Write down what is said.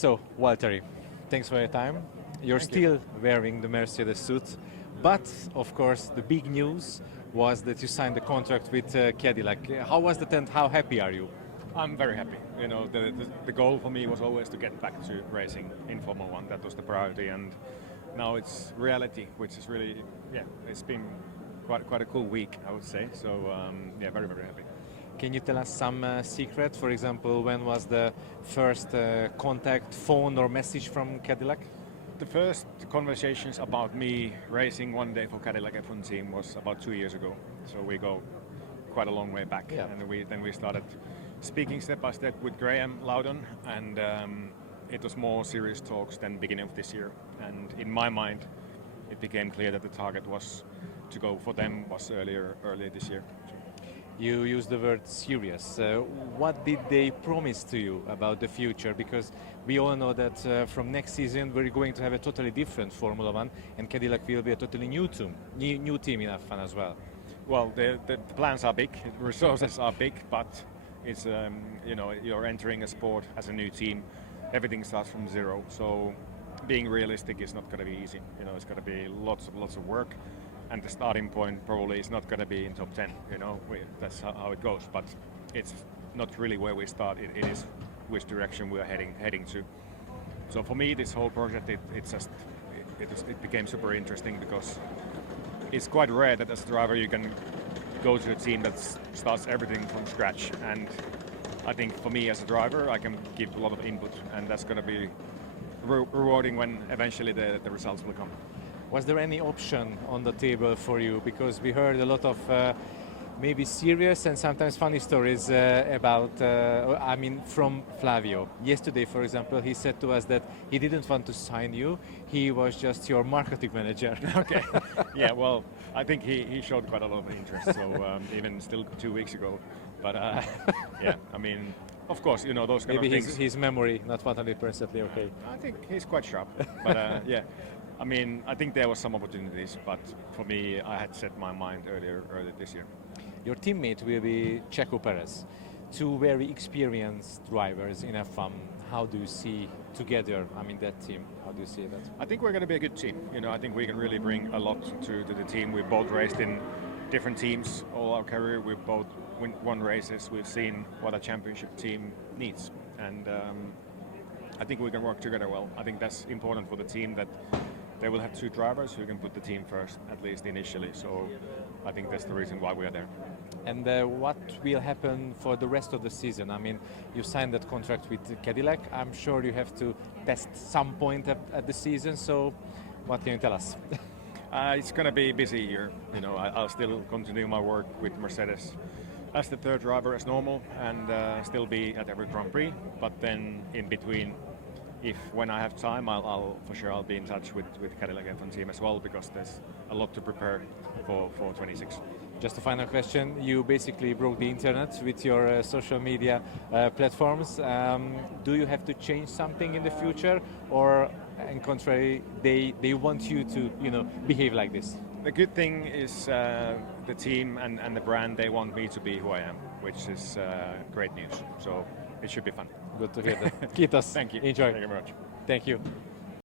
So, Valtteri, thanks for your time. You're still wearing the Mercedes suit, but of course the big news was that you signed the contract with Cadillac. How was that and how happy are you? I'm very happy. You know, the goal for me was always to get back to racing in Formula One. That was the priority, and now it's reality, which is really, it's been quite a cool week, I would say. So very, very happy. Can you tell us some secret? For example, when was the first contact, phone or message from Cadillac? The first conversations about me racing one day for Cadillac F1 team was about 2 years ago. So we go quite a long way back. Yeah. And then we started speaking step by step with Graham Loudon, and it was more serious talks than beginning of this year. And in my mind, it became clear that the target was to go for them was earlier this year. You used the word serious. What did they promise to you about the future? Because we all know that from next season we're going to have a totally different Formula One, and Cadillac will be a totally new team in F1 as well. Well, the plans are big, the resources are big, but it's you're entering a sport as a new team. Everything starts from zero, so being realistic is not going to be easy. You know, it's going to be lots of work. And the starting point probably is not going to be in top 10. You know, that's how it goes. But it's not really where we start. It is which direction we are heading to. So for me, this whole project, it became super interesting because it's quite rare that as a driver you can go to a team that starts everything from scratch. And I think for me as a driver, I can give a lot of input, and that's going to be rewarding when eventually the results will come. Was there any option on the table for you? Because we heard a lot of maybe serious and sometimes funny stories from Flavio. Yesterday, for example, he said to us that he didn't want to sign you. He was just your marketing manager. Okay. Yeah, well, I think he showed quite a lot of interest, so even still 2 weeks ago. But yeah, I mean, of course, you know, those kind maybe of things. his memory not 100% okay. I think he's quite sharp. But yeah. I mean, I think there was some opportunities, but for me, I had set my mind earlier this year. Your teammate will be Checo Perez, two very experienced drivers in F1. How do you see together, that team? How do you see that? I think we're going to be a good team. You know, I think we can really bring a lot to the team. We've both raced in different teams all our career. We've both won races. We've seen what a championship team needs. And I think we can work together well. I think that's important for the team, that they will have two drivers who can put the team first, at least initially. So I think that's the reason why we are there. And what will happen for the rest of the season? I mean, you signed that contract with Cadillac. I'm sure you have to test some point at the season. So what can you tell us? It's going to be a busy year. You know, I'll still continue my work with Mercedes as the third driver as normal, and still be at every Grand Prix. But then in between, when I have time, I'll be in touch with Cadillac F1 team as well, because there's a lot to prepare for 26. Just a final question. You basically broke the internet with your social media platforms. Do you have to change something in the future, or in contrary, they want you to behave like this? The good thing is the team and the brand, they want me to be who I am, which is great news. So it should be fun. Good to hear that. Kiitos. Thank you. Enjoy. Thank you very much. Thank you.